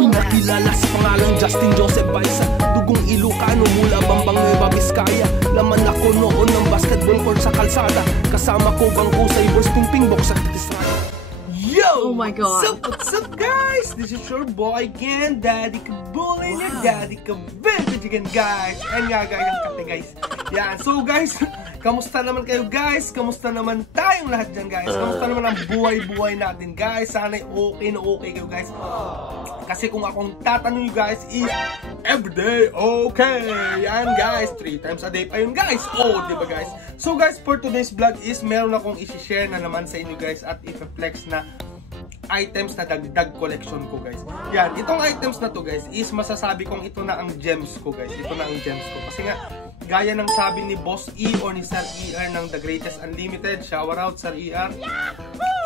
Nakilala sa pangalang Justin Joseph Baisa, dugong Ilocano mula Bambang Nueva Vizcaya. Laman ako noon ng basketball court sa kalsada, kasama ko bangko sa Ibors Pingpingbok sa Katisrada. Yo! Oh my God. What's up guys? This is your boy again, Daddy Kabul, and your Daddy Kabul again guys. And nga guys, ang kate guys. Yan, so guys, kamusta naman kayo guys? Kamusta naman tayong lahat dyan guys? Kamusta naman ang buhay-buhay natin guys? Sana'y okay na okay kayo guys. Kasi kung akong tatanong nyo guys is everyday okay. Yan guys, 3 times a day pa yun guys. Oh, diba guys? So guys, for today's vlog is meron akong isi-share na naman sa inyo guys at i-flex na items na dagdag collection ko guys. Yan, itong items na to guys is masasabi kong ito na ang gems ko guys. Ito na ang gems ko. Kasi nga, gaya ng sabi ni Boss E or ni Sir ER ng The Greatest Unlimited, shower out Sir ER,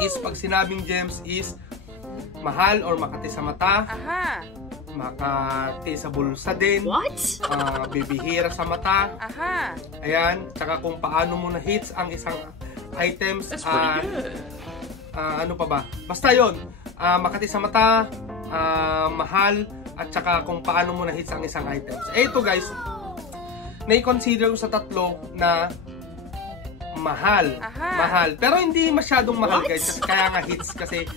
is pag sinabing gems is mahal or makati sa mata, makati sa bulsa din, bibihira sa mata, ayan, tsaka kung paano mo na-hits ang isang items, ano pa ba? Basta yun, makati sa mata, mahal, at tsaka kung paano mo na-hits ang isang items. Ito guys, na-consider ko sa tatlo na mahal. Mahal. Pero hindi masyadong mahal guys, kaya nga hits kasi.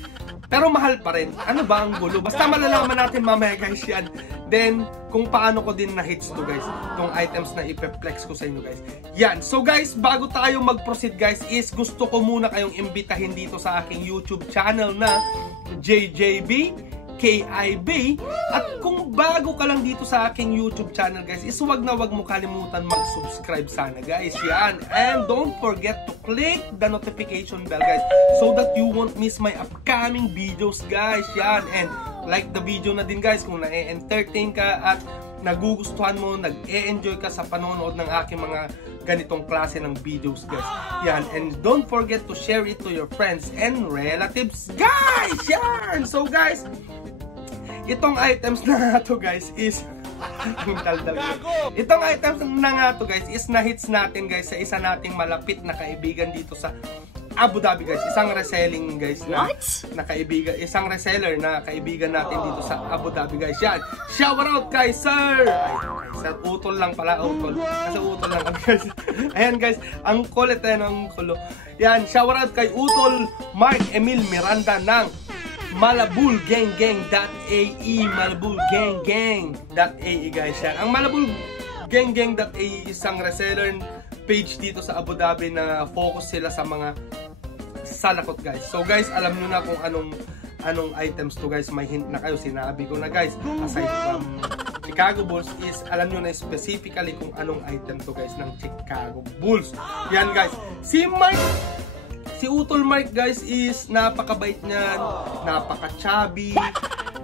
Pero mahal pa rin. Ano ba ang gulo? Basta malalaman natin mamaya guys yan. Then, kung paano ko din na-hits to guys. Itong items na ipeplex ko sa inyo guys. Yan. So guys, bago tayo mag-proceed guys, is gusto ko muna kayong imbitahin dito sa aking YouTube channel na JJB KIB. At kung bago ka lang dito sa aking YouTube channel guys, is wag mo kalimutan mag-subscribe sana guys. Yan. And don't forget to click the notification bell guys, so that you won't miss my upcoming videos guys. Yan. And like the video na din guys kung na-entertain ka at nagugustuhan mo, nag-e-enjoy ka sa panonood ng aking mga ganitong klase ng videos guys. Yan. And don't forget to share it to your friends and relatives guys. Yan. So guys, itong items na to guys is itong items na nga to guys is na-hits natin guys sa isa nating malapit na kaibigan dito sa Abu Dhabi guys. Isang reselling guys na kaibigan, isang reseller na kaibigan natin dito sa Abu Dhabi guys. Yan. Shout out kay Sir. Sir Utol lang pala, Utol. Kasi Utol lang guys. Ayan guys, ang kulit ng kulo. Yan, shout out kay Utol Mark Emil Miranda ng malabulganggang.ae, malabulganggang.ae guys. Yan. Ang malabulganggang.ae isang reseller page dito sa Abu Dhabi na focus sila sa mga salakot guys. So guys, alam nyo na kung anong items to guys. May hint na kayo, sinabi ko na guys. Aside from Chicago Bulls is alam nyo na specifically kung anong item to guys ng Chicago Bulls. Yan guys. Si Utol Mark guys is napakabait niyan, napaka-chubby,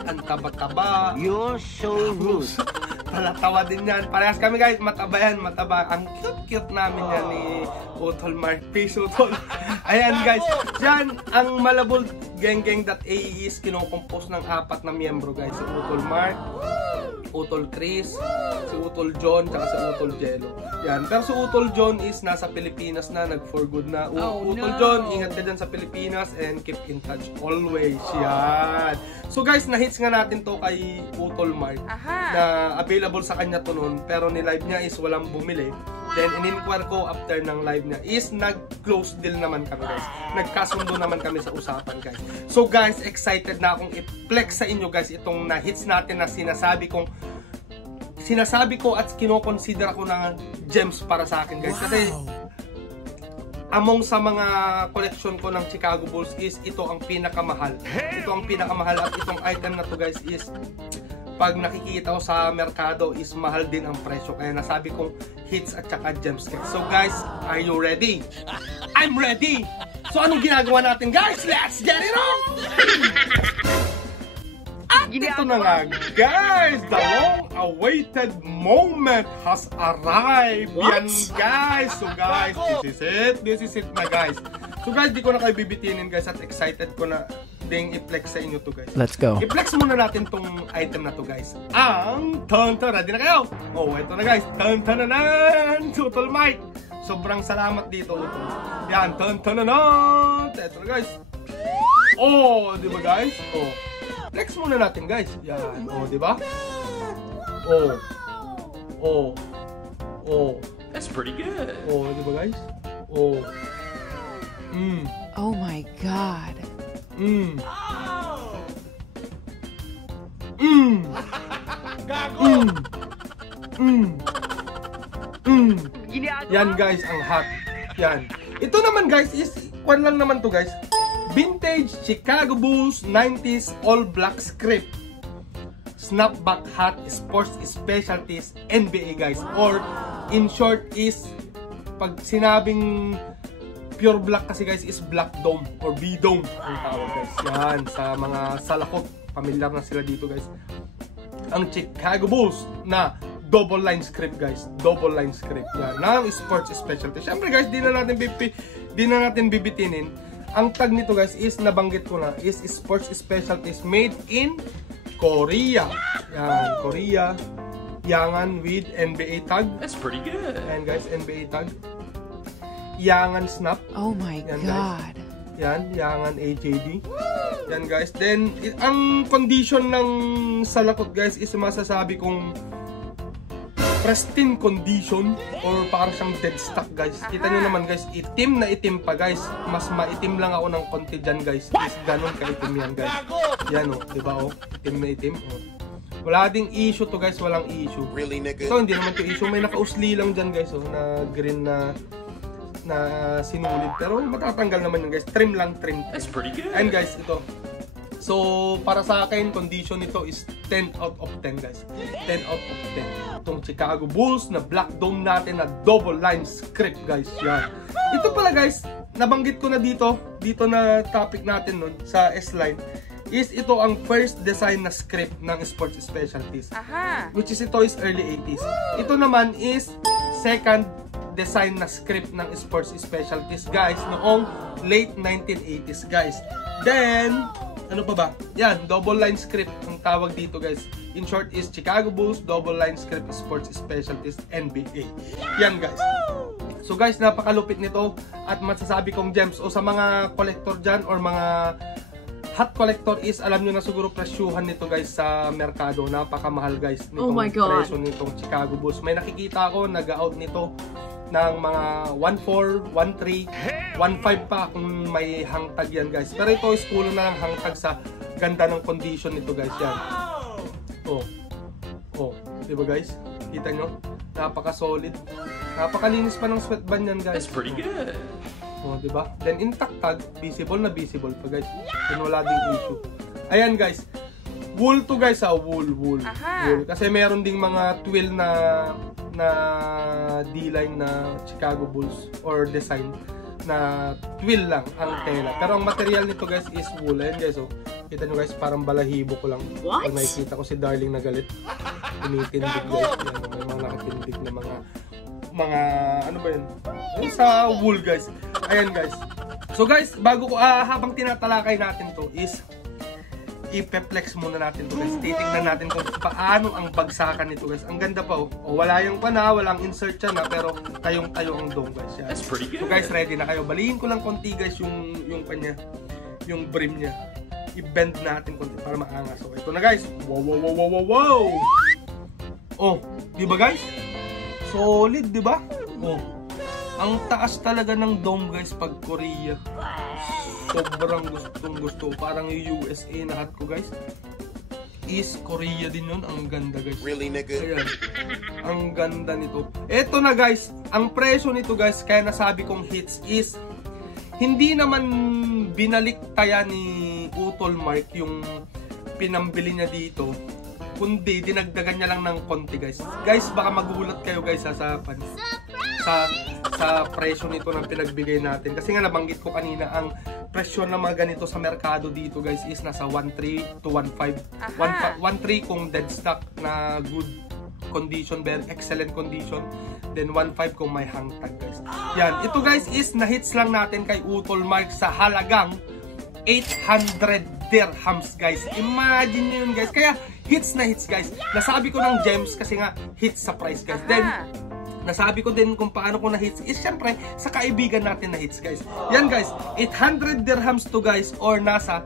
ang taba-taba. You're so rude. Palatawa din yan. Parehas kami guys, mataba yan, mataba. Ang cute-cute namin yan ni Utol Mark. Peace Utol. Ayan guys, dyan ang malabulganggang.ae is kinokompose ng 4 na miyembro guys. Si Utol Mark, Utol Chris, si Utol John, tsaka si Utol Jello. Yan. Pero si Utol John is nasa Pilipinas na, nag-for good na. Utol John, ingat ka dyan sa Pilipinas and keep in touch always. Yan. So guys, na-hits nga natin to kay Utol Mark na available sa kanya to noon, pero ni-live niya is walang bumili. Then in-inquire ko after ng live niya is nag-close deal naman kami guys. Nagkasundo naman kami sa usapan guys. So guys, excited na akong i-flex sa inyo guys itong na-hits natin na sinasabi ko at kinoconsider ako na gems para sa akin guys. Kasi among sa mga collection ko ng Chicago Bulls is ito ang pinakamahal. Ito ang pinakamahal at itong item na to guys is pag nakikita ko sa merkado is mahal din ang presyo. Kaya nasabi kong hits at saka gems guys. So guys, are you ready? I'm ready! So anong ginagawa natin guys? Let's get it on! At ito na nga guys, the long-awaited moment has arrived. Yan guys. So guys, this is it na guys. So guys, di ko na kayo bibitinin guys at excited ko na ding i-flex sa inyo to guys. Let's go. I-flex muna natin tong item na to guys. Ang ton-ton. Ready na kayo? Oh, ito na guys. Ton-tonanan! Utol Mike. Sobrang salamat dito Utol. Yan, ton-tonanan! Ito na guys. Oh, di ba guys? Oh. Flex muna natin guys. Yan. Oh, di ba? Oh. That's pretty good. Oh, di ba guys? Oh. Oh my God. Yan guys, ang hot. Yan. Ito naman guys is, kwan lang naman to guys. Vintage Chicago Bulls 90s All Black Script. Snapback hat, sports specialties, NBA guys. Or in short is, pag sinabing pure black kasi guys is Black Dome or B-Dome ang tawag guys. Yan, sa mga salakot. Familiar na sila dito guys. Ang Chicago Bulls na double line script guys. Double line script. Yan, ng sports specialty. Siyempre guys, di na natin bibitinin. Ang tag nito guys is, nabanggit ko na, is sports specialties made in Korea. Yan, Korea. Yangan with NBA tag. That's pretty good. And guys, NBA tag. Yangan snap. Oh my Yan, God. Yan, Yangan AJD. Yan guys. Then, ang condition ng salakot guys is masasabi kong pristine condition or para siyang dead stock guys. Kita nyo naman guys, itim na itim pa guys. Mas maitim lang ako ng konti dyan guys. Is ganun ka-itim yan guys. Yan o, diba o? Itim na itim. O. Wala ding issue to guys, walang issue. Really, nigga? So, hindi naman to issue. May nakausli lang dyan guys o, na green na sinulid. Pero matatanggal naman yun guys. Trim lang, trim. That's pretty good. And guys, ito. So, para sa akin, condition nito is 10 out of 10 guys. 10 out of 10. Itong Chicago Bulls na Black Dome natin na double line script guys. Yan. Ito pala guys, nabanggit ko na dito na topic natin nun sa S-Line, is ito ang first design na script ng sports specialties. Which is ito is early 80s. Ito naman is second design na script ng sports specialties guys noong late 1980s guys. Then, ano pa ba? Yan, double line script ang tawag dito guys. In short is Chicago Bulls double line script sports specialties NBA. Yan guys. So guys, napakalupit nito at masasabi kong gems o sa mga collector dyan or mga hot collector is alam nyo na siguro presyuhan nito guys sa merkado. Napakamahal guys nitong presyo nitong Chicago Bulls. May nakikita ako nag-out nito ng mga 1.4, 1.3, 1.5 pa kung may hangtag yan guys. Pero ito is kulang na lang hangtag sa ganda ng condition nito guys. Yan. Oh, diba guys? Kita nyo? Napaka-solid. Napakalinis pa ng sweatband yan guys. That's pretty good. Oh, diba? Then intact tag, visible na visible pa guys. Then wala ding issue. Ayan guys. Wool to guys ha. Wool. Wool. Kasi meron ding mga twill na D-line na Chicago Bulls or design na twill lang ang tela. Pero ang material nito guys is wool. Ayan guys, oh. Kita nyo guys, parang balahibo ko lang. What? Pag nakikita ko si Darling na galit. Tinitindig guys. Yan, may mga nakatindig na mga ano ba yun? Yung sa wool guys. Ayan guys. So guys, bago ko, habang tinatalakay natin to is ipe-flex muna natin to guys. Titingnan natin kung paano ang bagsakan nito guys. Ang ganda pa oh. Wala yung pana, walang insert siya na, pero tayong-tayo ang dome guys. Yan. That's pretty good. So guys, ready na kayo. Balihin ko lang konti guys yung kanya, yung brim niya. I-bend natin konti para maangas. So ito na guys. Wow. Oh, di ba guys? Solid, di ba? Oh. Ang taas talaga ng dome guys pag Korea. Sobrang gusto. Parang yung USA na hat ko guys. Is Korea din yun. Ang ganda guys. Really, nigga? Ayan. Ang ganda nito. Eto na guys. Ang presyo nito guys, kaya nasabi kong hits is hindi naman binalik taya ni Utol Mark yung pinambili niya dito. Kundi dinagdagan niya lang ng konti guys. Guys, baka magulat kayo guys sa presyo nito ng pinagbigay natin. Kasi nga nabanggit ko kanina, ang presyo ng mga ganito sa merkado dito guys is nasa 1.3 to 1.5. 1.3 kung dead stock na good condition, very excellent condition. Then 1.5 kung may hangtag guys. Yan, ito guys is na-hits lang natin kay Utol Mark sa halagang 800 dirhams guys. Imagine nyo yun guys. Kaya hits na hits guys. Nasabi ko ng gems kasi nga hits sa price guys. Then nasabi ko din kung paano ko na-hits is syempre sa kaibigan natin na hits guys. Yan guys, 800 dirhams to guys or nasa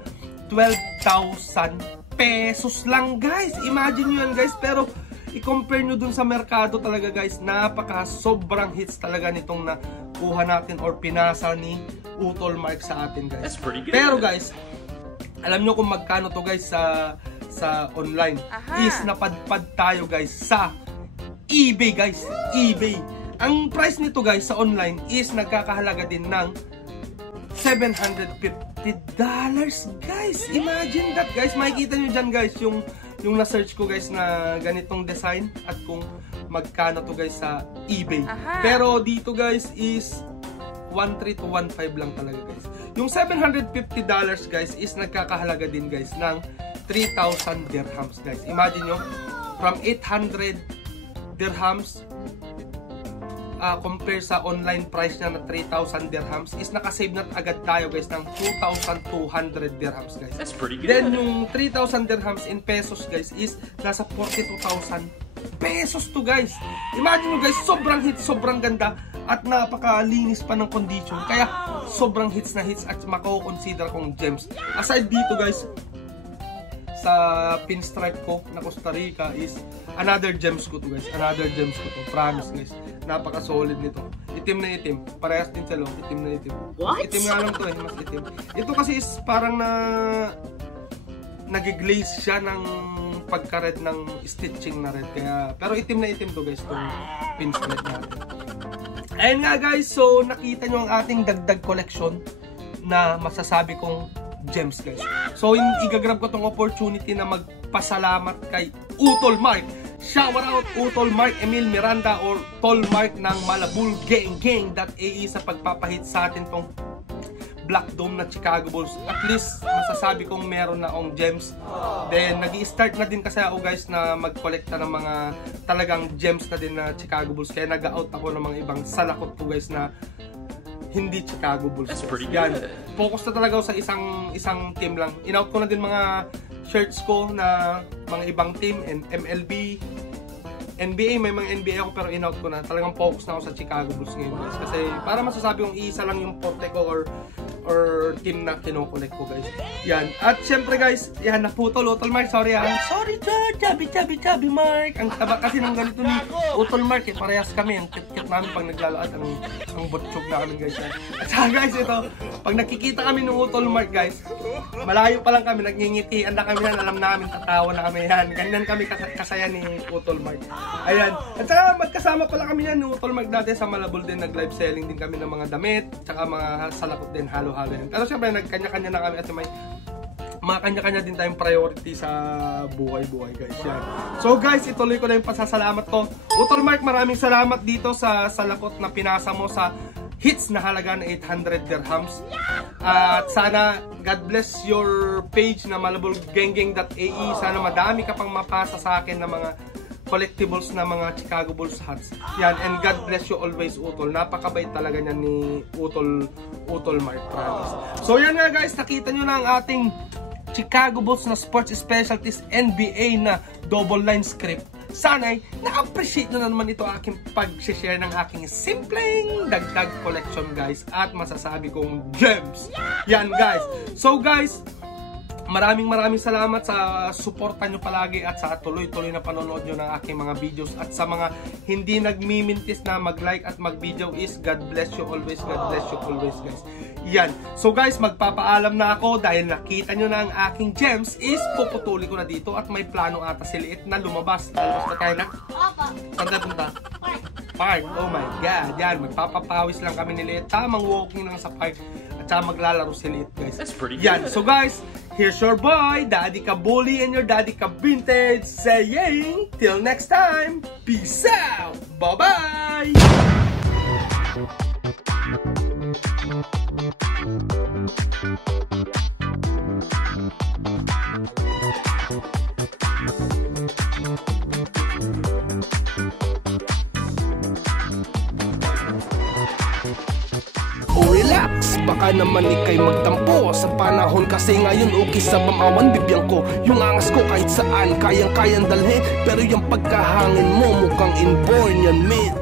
12,000 pesos lang guys. Imagine nyo yan guys, pero i-compare nyo dun sa merkado talaga guys, sobrang hits talaga nitong nakuha natin or pinasa ni Utol Mark sa atin guys. That's pretty good. Pero guys, alam nyo kung magkano to guys sa online. Is napadpad tayo guys sa eBay guys. eBay. Ang price nito guys sa online is nagkakahalaga din ng $750 guys. Imagine that guys. Makikita nyo dyan guys yung na-search ko guys na ganitong design at kung magkano to guys sa eBay. Pero dito guys is 1.3 to 1.5 lang talaga guys. Yung $750 guys is nagkakahalaga din guys ng 3,000 dirhams guys. Imagine nyo, from 800 dirhams compare sa online price niya na 3,000 dirhams is nakasave na agad tayo guys ng 2,200 dirhams guys. That's pretty good. Then yung 3,000 dirhams in pesos guys is nasa 42,000 pesos to guys. Imagine nyo guys, sobrang hits, sobrang ganda at napakalinis pa ng condition. Kaya sobrang hits na hits at mako-consider kong gems. Aside dito guys, sa pinstripe ko na Costa Rica is another gems ko to guys. Another gems ko to. Promise guys. Napaka solid nito. Itim na itim. Parehas din sa loob. Itim na itim. What? Itim nga lang to eh. Mas itim. Ito kasi is parang nag-glaze siya ng pagka-red ng stitching na red. Kaya, pero itim na itim to guys. Itong pinstripe natin. Ayun nga guys. So nakita nyo ang ating dagdag collection na masasabi kong gems guys. So igagrab ko tong opportunity na magpasalamat kay Utol Mark. Shout out Utol Mark Emil Miranda or Tol Mark ng Malabul Gang.ae sa pagpapahit sa atin tong Black Dome na Chicago Bulls. At least masasabi kong meron na akong gems. Then nag-i-start na din kasi ako guys na mag-collecta ng mga talagang gems na din na Chicago Bulls. Kaya nag-out ako ng mga ibang salakot ko guys na hindi Chicago Bulls. That's pretty Yan. good. Focus na talaga ako sa isang team lang. In-out ko na din mga shirts ko na mga ibang team and MLB, NBA, may mga NBA ako pero in-out ko na. Talagang focus na ako sa Chicago Bulls ngayon guys. Kasi para masasabi kong isa lang yung porte ko or team na kinokolect ko guys. Yan. At syempre guys, yan naputol Utol Mark. Sorry ha. Sorry chubby Mark. Ang taba kasi ng ganito ni Utol Mark eh. Parehas kami. Ang kit-kit namin pag naglalaat. Ang butchog namin guys. Yan. At saka guys ito, pag nakikita kami ng Utol Mark guys, malayo pa lang kami. Nagngingitian na kami yan. Alam namin, tatawa na kami yan. Ganyan kami kasaya ni Utol Mark. Ayan. At saka magkasama pala kami yan ni Utol Mark dati sa Malabul din. Nag-live selling din kami ng mga damit. Tsaka mga salakot din. Halo-halo yan. Pero syempre nagkanya-kanya na kami at may mga kanya-kanya din tayong priority sa buhay-buhay guys. Yan. So guys, ituloy ko na yung pasasalamat ko. Utol Mark, maraming salamat dito sa salakot na pinasa mo sa hits na halaga na 800 dirhams. At sana God bless your page na malabulgenggeng.ae. Sana madami ka pang mapasa sa akin na mga collectibles na mga Chicago Bulls hats. Yan, and God bless you always Utol. Napakabait talaga niyan ni Utol Mark, promise. So yan nga guys, nakita nyo na ang ating Chicago Bulls na Sports Specialties NBA na double line script. Sana'y na-appreciate nyo na naman ito aking pag-share ng aking simpleng dagdag collection guys. At masasabi kong gems. Yan guys. So guys, maraming salamat sa suporta nyo palagi at sa tuloy-tuloy na panonood nyo ng aking mga videos. At sa mga hindi nagmimintis na mag-like at mag-video is God bless you always, God bless you always guys. Yan. So guys, magpapaalam na ako dahil nakita nyo na ang aking gems is puputuli ko na dito at may plano ata si Liit na lumabas. Lumabas na tayo na? Saan tayo punta? Park. Oh my God. Yan. Magpapapawis lang kami ni Liit. Tamang walking lang sa park. At saka maglalaro si Liit guys. That's pretty good. Yan. So guys, here's your boy, Daddy Kabuli and your Daddy Kabintage saying, till next time, peace out! Bye-bye! Relax, baka naman ikay magtampo. Sa panahon kasi ngayon okay sa mamawan bibiyang ko. Yung angas ko kahit saan kayang-kayang dalhin. Pero yung pagkahangin mo mukhang inborn yan mate.